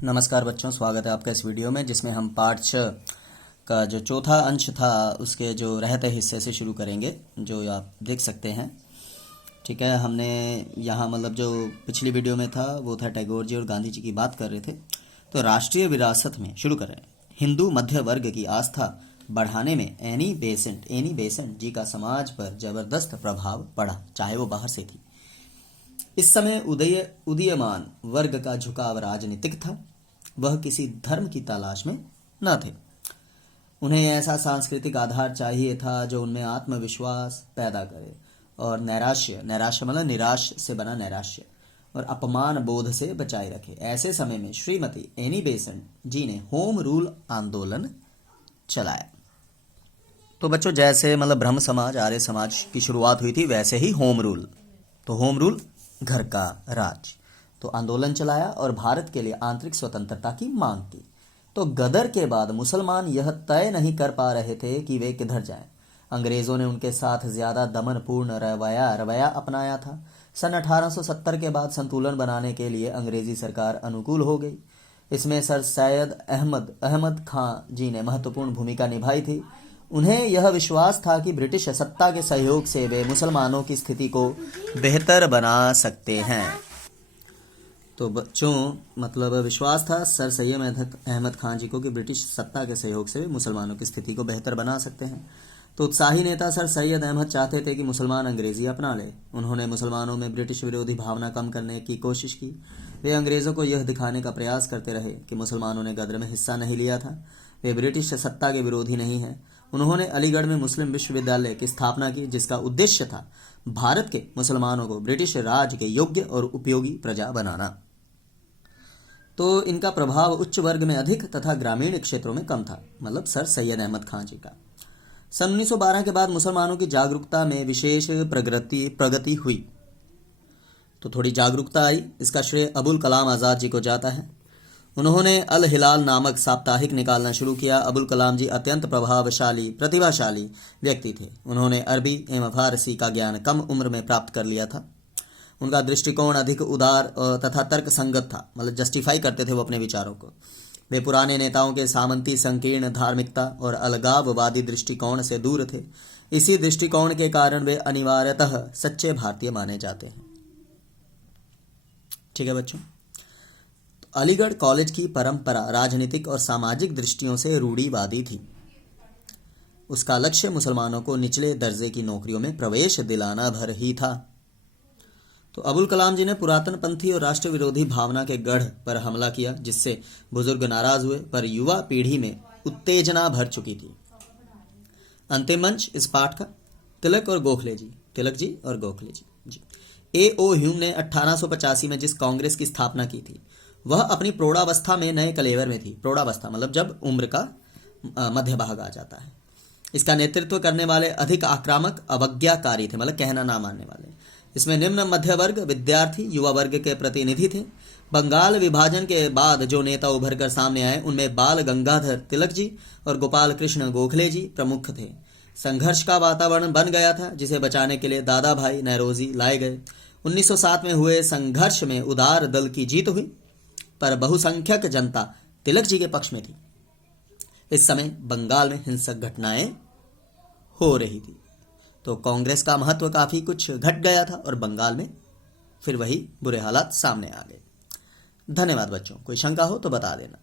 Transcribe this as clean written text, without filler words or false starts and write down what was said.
नमस्कार बच्चों, स्वागत है आपका इस वीडियो में जिसमें हम पार्ट 6 का जो चौथा अंश था उसके जो रहते हिस्से से शुरू करेंगे, जो आप देख सकते हैं। ठीक है, हमने यहाँ मतलब जो पिछली वीडियो में था वो था टैगोर जी और गांधी जी की बात कर रहे थे। तो राष्ट्रीय विरासत में शुरू कर रहे हैं। हिंदू मध्य वर्ग की आस्था बढ़ाने में एनी बेसेंट जी का समाज पर जबरदस्त प्रभाव पड़ा, चाहे वो बाहर से थी। इस समय उदीयमान वर्ग का झुकाव राजनीतिक था। वह किसी धर्म की तलाश में न थे। उन्हें ऐसा सांस्कृतिक आधार चाहिए था जो उनमें आत्मविश्वास पैदा करे और नैराश्य मतलब निराश से बना नैराश्य और अपमान बोध से बचाए रखे। ऐसे समय में श्रीमती एनी बेसेंट जी ने होम रूल आंदोलन चलाया। तो बच्चों, जैसे मतलब ब्रह्म समाज, आर्य समाज की शुरुआत हुई थी, वैसे ही होम रूल, तो होम रूल घर का राज, तो आंदोलन चलाया और भारत के लिए आंतरिक स्वतंत्रता की मांग की। तो गदर के बाद मुसलमान यह तय नहीं कर पा रहे थे कि वे किधर जाएं। अंग्रेजों ने उनके साथ ज्यादा दमनपूर्ण रवैया अपनाया था। सन 1870 के बाद संतुलन बनाने के लिए अंग्रेजी सरकार अनुकूल हो गई। इसमें सर सैयद अहमद खां जी ने महत्वपूर्ण भूमिका निभाई थी। उन्हें यह विश्वास था कि ब्रिटिश सत्ता के सहयोग से वे मुसलमानों की स्थिति को बेहतर बना सकते हैं। तो बच्चों, मतलब विश्वास था सर सैयद अहमद खान जी को कि ब्रिटिश सत्ता के सहयोग से वे मुसलमानों की स्थिति को बेहतर बना सकते हैं। तो उत्साही नेता सर सैयद अहमद चाहते थे कि मुसलमान अंग्रेजी अपना ले। उन्होंने मुसलमानों में ब्रिटिश विरोधी भावना कम करने की कोशिश की। वे अंग्रेजों को यह दिखाने का प्रयास करते रहे कि मुसलमानों ने गदर में हिस्सा नहीं लिया था, वे ब्रिटिश सत्ता के विरोधी नहीं हैं। उन्होंने अलीगढ़ में मुस्लिम विश्वविद्यालय की स्थापना की, जिसका उद्देश्य था भारत के मुसलमानों को ब्रिटिश राज के योग्य और उपयोगी प्रजा बनाना। तो इनका प्रभाव उच्च वर्ग में अधिक तथा ग्रामीण क्षेत्रों में कम था, मतलब सर सैयद अहमद खान जी का। सन 1912 के बाद मुसलमानों की जागरूकता में विशेष प्रगति हुई। तो थोड़ी जागरूकता आई। इसका श्रेय अबुल कलाम आज़ाद जी को जाता है। उन्होंने अल हिलाल नामक साप्ताहिक निकालना शुरू किया। अबुल कलाम जी अत्यंत प्रतिभाशाली व्यक्ति थे। उन्होंने अरबी एवं फारसी का ज्ञान कम उम्र में प्राप्त कर लिया था। उनका दृष्टिकोण अधिक उदार तथा तर्क संगत था, मतलब जस्टिफाई करते थे वो अपने विचारों को। वे पुराने नेताओं के सामंती संकीर्ण धार्मिकता और अलगाववादी दृष्टिकोण से दूर थे। इसी दृष्टिकोण के कारण वे अनिवार्यतः सच्चे भारतीय माने जाते हैं। ठीक है बच्चों, तो अलीगढ़ कॉलेज की परंपरा राजनीतिक और सामाजिक दृष्टियों से रूढ़िवादी थी। उसका लक्ष्य मुसलमानों को निचले दर्जे की नौकरियों में प्रवेश दिलाना भर ही था। तो अबुल कलाम जी ने पुरातन पंथी और राष्ट्र विरोधी भावना के गढ़ पर हमला किया, जिससे बुजुर्ग नाराज हुए, पर युवा पीढ़ी में उत्तेजना भर चुकी थी। अंतिम मंच इस पाठ का तिलक जी और गोखले जी। A.O. ह्यूम ने 1885 में जिस कांग्रेस की स्थापना की थी, वह अपनी प्रौढ़ावस्था में नए कलेवर में थी। प्रौढ़ावस्था मतलब जब उम्र का मध्य भाग आ जाता है। इसका नेतृत्व करने वाले अधिक आक्रामक अवज्ञाकारी थे, मतलब कहना ना मानने वाले। इसमें निम्न मध्य वर्ग, विद्यार्थी, युवा वर्ग के प्रतिनिधि थे। बंगाल विभाजन के बाद जो नेता उभर कर सामने आए, उनमें बाल गंगाधर तिलक जी और गोपाल कृष्ण गोखले जी प्रमुख थे। संघर्ष का वातावरण बन गया था, जिसे बचाने के लिए दादा भाई नौरोजी लाए गए। 1907 में हुए संघर्ष में उदार दल की जीत हुई, पर बहुसंख्यक जनता तिलक जी के पक्ष में थी। इस समय बंगाल में हिंसक घटनाएं हो रही थी, तो कांग्रेस का महत्व काफी कुछ घट गया था और बंगाल में फिर वही बुरे हालात सामने आ गए। धन्यवाद बच्चों, कोई शंका हो तो बता देना।